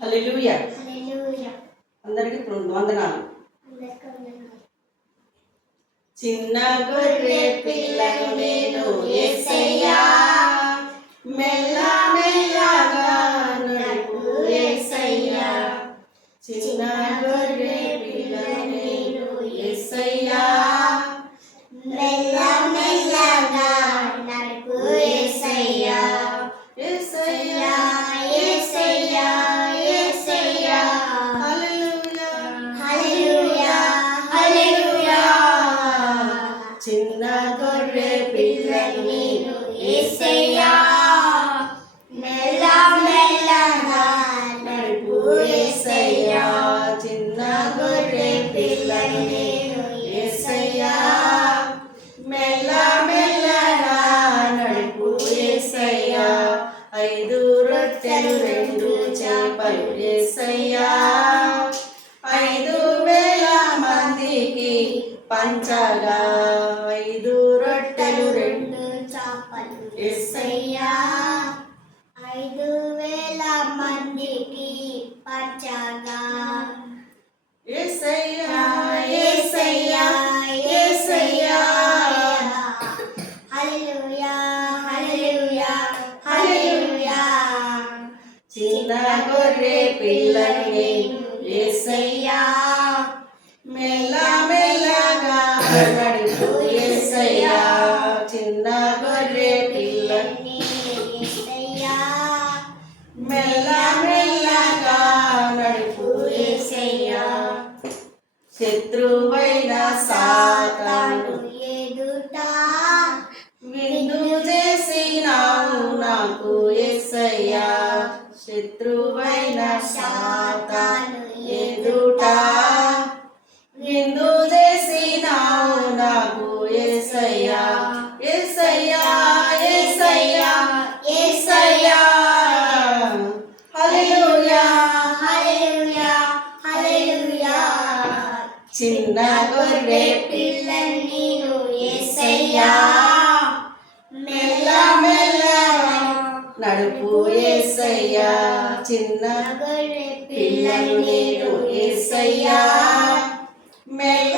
హల్లెలూయా. అందరికీ వందనాలు. అందరికీ వందనాలు. చిన్న గొర్రె పిల్లను నేను చిన్న గొర్రె పిల్లను నేను యేసయ్యా మెల్ల మెల్లగా నడుపు యేసయ్యా చిన్న గొర్రె పిల్లను నేను యేసయ్యా మెల్ల మెల్లగా నడుపు యేసయ్యా ఐదు రొట్టెలు రెండు చేపలు యేసయ్యా పంచగా ఐదు రొట్టెలు రెండు చాపలు. యేసయ్యా ఐదు వేల మందికి పంచగా. యేసయ్యా యేసయ్యా యేసయ్యా హల్లెలూయా హల్లెలూయా హల్లెలూయా. చిన్న గొర్రె పిల్లను నేను చిన్న గొర్రె పిల్లను యేసయ్యా మెల్ల మెల్లగా నడుపు యేసయ్యా శత్రువైన సాతాను ఎదుట విందు చేసినావు నాకు యేసయ్యా శత్రువైన సాతాను చిన్న గొర్రె పిల్లని ఏసయ్యా. మెల్ల మెల్ల నడుపు ఏసయ్యా. చిన్న గొర్రె పిల్లని ఏసయ్యా. మెల్ల